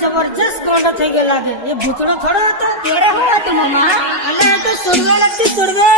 જબરજસ્ત કોડો થઈ ગયો લાગે એ ભૂતળો થોડો હતો ત્યારે હું હતું મમ્મા અલ્યા તો સુરવે લગતી Surve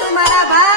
tu.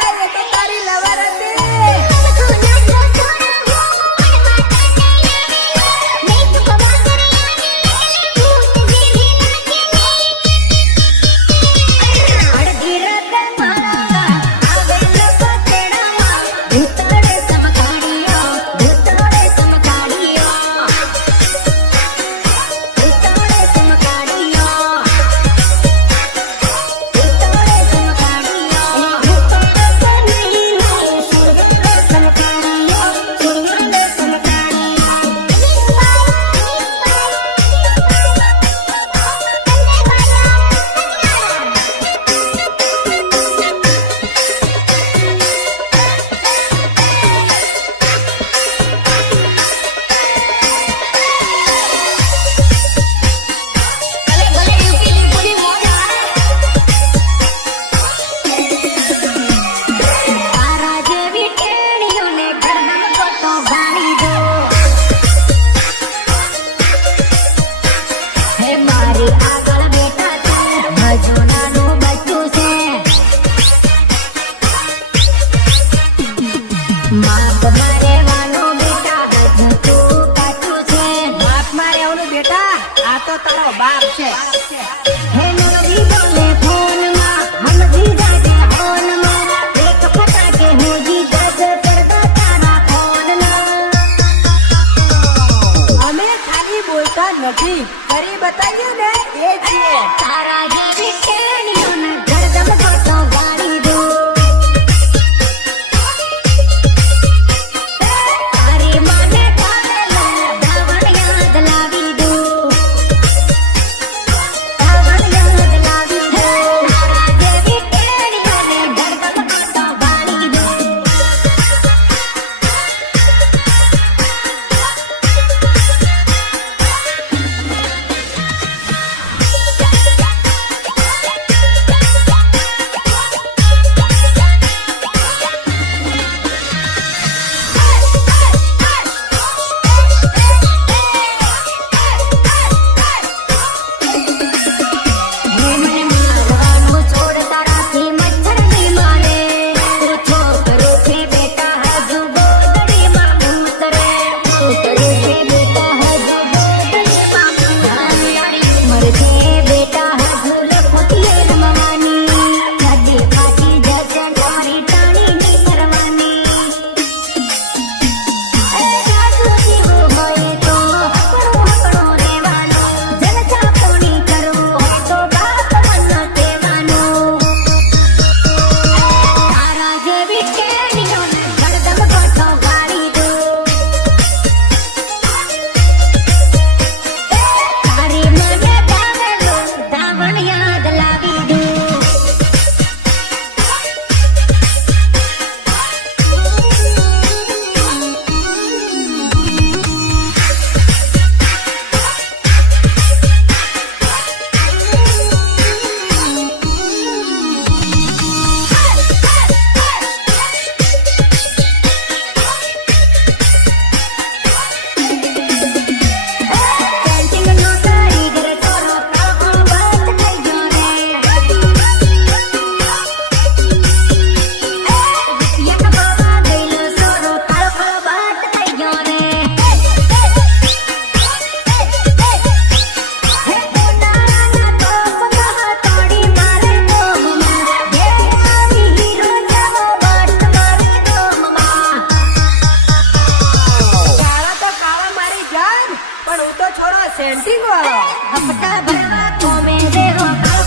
I comer de roca.